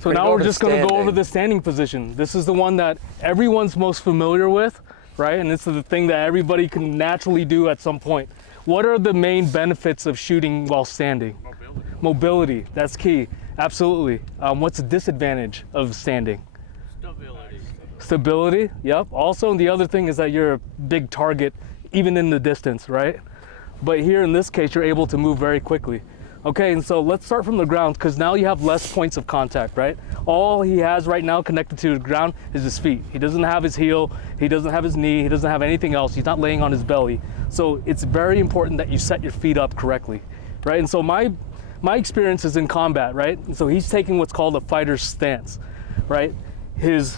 So now we're just going to go over the standing position. This is the one that everyone's most familiar with, right? And this is the thing that everybody can naturally do at some point. What are the main benefits of shooting while standing? Mobility, that's key. Absolutely. What's the disadvantage of standing? Stability, yep. Also, the other thing is that you're a big target, even in the distance, right? But here in this case, you're able to move very quickly. Okay, and so let's start from the ground, because now you have less points of contact, right? All he has right now connected to the ground is his feet. He doesn't have his heel, he doesn't have his knee, he doesn't have anything else. He's not laying on his belly. So it's very important that you set your feet up correctly, right? And so my experience is in combat, right? And so he's taking what's called a fighter's stance, right? His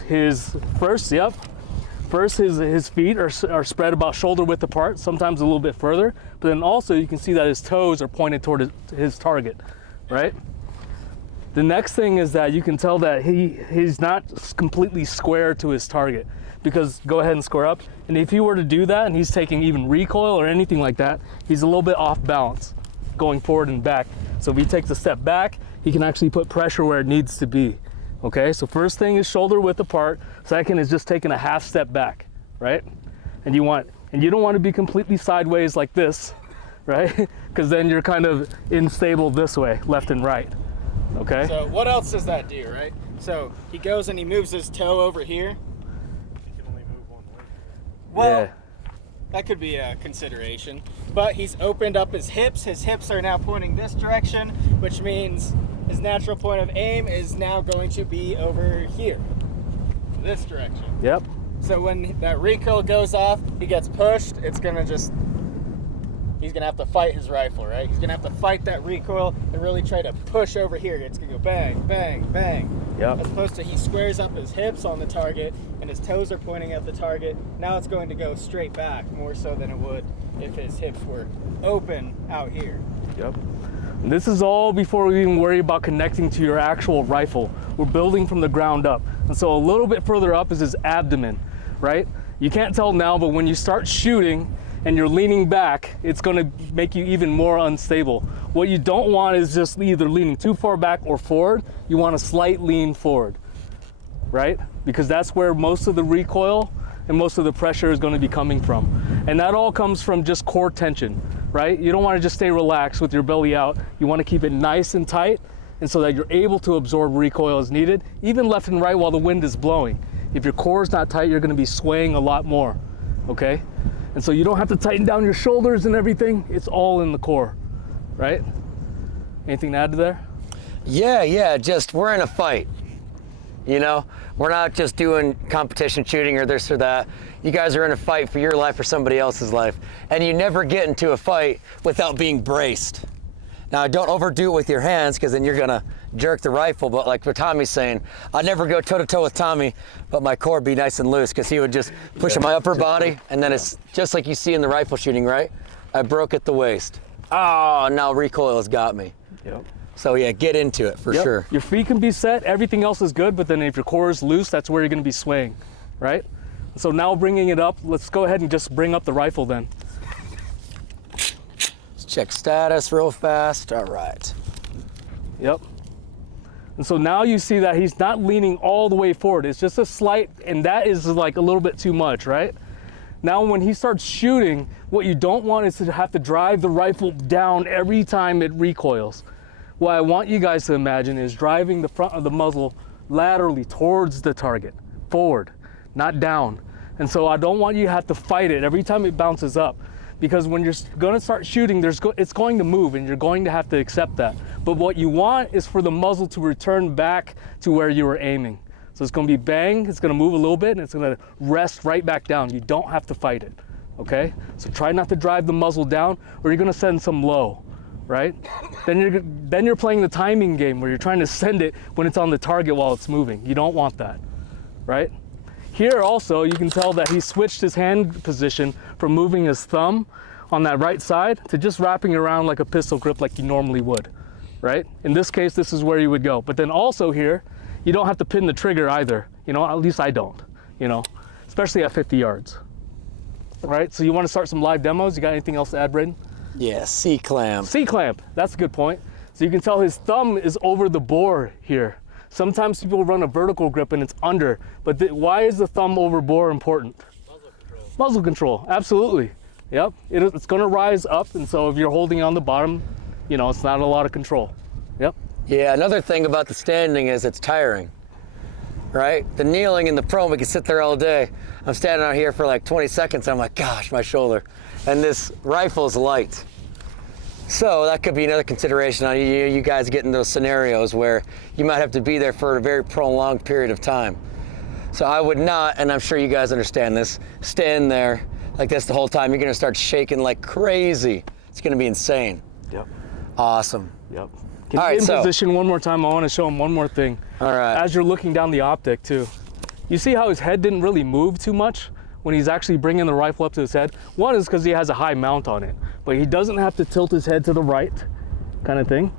feet are spread about shoulder width apart, sometimes a little bit further, but then also you can see that his toes are pointed toward his target, right? The next thing is that you can tell that he's not completely square to his target, because go ahead and square up, and if he were to do that and he's taking even recoil or anything like that, he's a little bit off balance going forward and back. So if he takes a step back, he can actually put pressure where it needs to be. Okay, so first thing is shoulder width apart. Second is just taking a half step back, right? And you don't want to be completely sideways like this, right? Because then you're kind of unstable this way, left and right. Okay. So what else does that do, right? So he goes and he moves his toe over here. He can only move one way. Well, yeah. That could be a consideration. But he's opened up his hips. His hips are now pointing this direction, which means his natural point of aim is now going to be over here, this direction. Yep. So when that recoil goes off, he gets pushed, he's gonna have to fight his rifle, right? He's gonna have to fight that recoil and really try to push over here. It's gonna go bang, bang, bang. Yep. As opposed to he squares up his hips on the target and his toes are pointing at the target. Now it's going to go straight back, more so than it would if his hips were open out here. Yep. And this is all before we even worry about connecting to your actual rifle. We're building from the ground up. And so a little bit further up is his abdomen, right? You can't tell now, but when you start shooting and you're leaning back, it's gonna make you even more unstable. What you don't want is just either leaning too far back or forward. You want a slight lean forward, right? Because that's where most of the recoil and most of the pressure is gonna be coming from. And that all comes from just core tension, right? You don't want to just stay relaxed with your belly out. You want to keep it nice and tight, and so that you're able to absorb recoil as needed, even left and right while the wind is blowing. If your core is not tight, you're going to be swaying a lot more, okay? And so you don't have to tighten down your shoulders and everything. It's all in the core, right? Anything to add to there? Yeah, just we're in a fight. You know, we're not just doing competition shooting or this or that. You guys are in a fight for your life or somebody else's life. And you never get into a fight without being braced. Now, don't overdo it with your hands, because then you're gonna jerk the rifle. But like what Tommy's saying, I'd never go toe to toe with Tommy, but my core be nice and loose, because he would just push my upper body. And then it's just like you see in the rifle shooting, right? I broke at the waist. Oh, now recoil has got me. Yep. So yeah, get into it for sure. Your feet can be set, everything else is good, but then if your core is loose, that's where you're gonna be swaying, right? So now bringing it up, let's go ahead and just bring up the rifle then. Let's check status real fast. All right. Yep. And so now you see that he's not leaning all the way forward. It's just a slight, and that is like a little bit too much, right? Now when he starts shooting, what you don't want is to have to drive the rifle down every time it recoils. What I want you guys to imagine is driving the front of the muzzle laterally towards the target, forward, not down. And so I don't want you to have to fight it every time it bounces up, because when you're gonna start shooting, it's going to move and you're going to have to accept that. But what you want is for the muzzle to return back to where you were aiming. So it's gonna be bang, it's gonna move a little bit, and it's gonna rest right back down. You don't have to fight it, okay? So try not to drive the muzzle down, or you're gonna send some low, right? Then you're playing the timing game where you're trying to send it when it's on the target while it's moving. You don't want that, right? Here also, you can tell that he switched his hand position from moving his thumb on that right side to just wrapping around like a pistol grip like you normally would, right? In this case, this is where you would go. But then also here, you don't have to pin the trigger either. You know, at least I don't, you know, especially at 50 yards, right? So you want to start some live demos? You got anything else to add, Braden? Yeah, C-clamp. C-clamp, that's a good point. So you can tell his thumb is over the bore here. Sometimes people run a vertical grip and it's under, but why is the thumb over bore important? Muzzle control. Muzzle control, absolutely. Yep, it's gonna rise up, and so if you're holding on the bottom, it's not a lot of control. Yep. Yeah, another thing about the standing is it's tiring, right? The kneeling and the prone, we can sit there all day. I'm standing out here for like 20 seconds, and I'm like, gosh, my shoulder. And this rifle's light. So that could be another consideration on you guys get in those scenarios where you might have to be there for a very prolonged period of time. So I would not, and I'm sure you guys understand this, stand there like this the whole time. You're gonna start shaking like crazy. It's gonna be insane. Yep. Awesome. Yep. Can All you right, get in so- position one more time? I want to show him one more thing. All right. As you're looking down the optic too. You see how his head didn't really move too much when he's actually bringing the rifle up to his head? One is because he has a high mount on it, but he doesn't have to tilt his head to the right, kind of thing,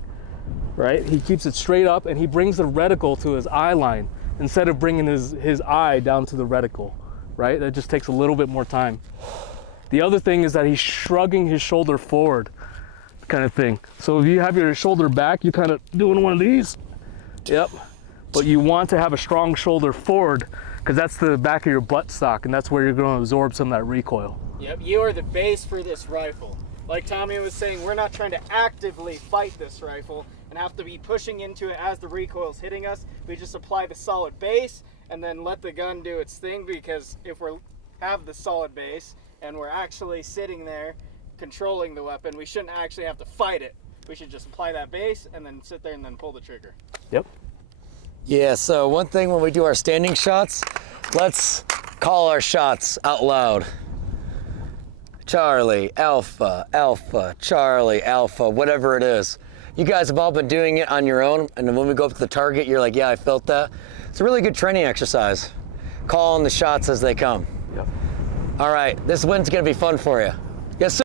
right? He keeps it straight up, and he brings the reticle to his eye line instead of bringing his eye down to the reticle, right? That just takes a little bit more time. The other thing is that he's shrugging his shoulder forward, kind of thing. So if you have your shoulder back, you're kind of doing one of these. Yep. But you want to have a strong shoulder forward, because that's the back of your butt stock, and that's where you're going to absorb some of that recoil. Yep, you are the base for this rifle. Like Tommy was saying, we're not trying to actively fight this rifle and have to be pushing into it as the recoil's hitting us. We just apply the solid base and then let the gun do its thing, because if we have the solid base and we're actually sitting there controlling the weapon, we shouldn't actually have to fight it. We should just apply that base and then sit there and then pull the trigger. Yep. Yeah, so one thing when we do our standing shots, let's call our shots out loud. Charlie, Alpha, Alpha, Charlie, Alpha, whatever it is. You guys have all been doing it on your own, and then when we go up to the target, you're like, yeah, I felt that. It's a really good training exercise. Calling the shots as they come. Yep. All right, this win's gonna be fun for you. Yes, sir.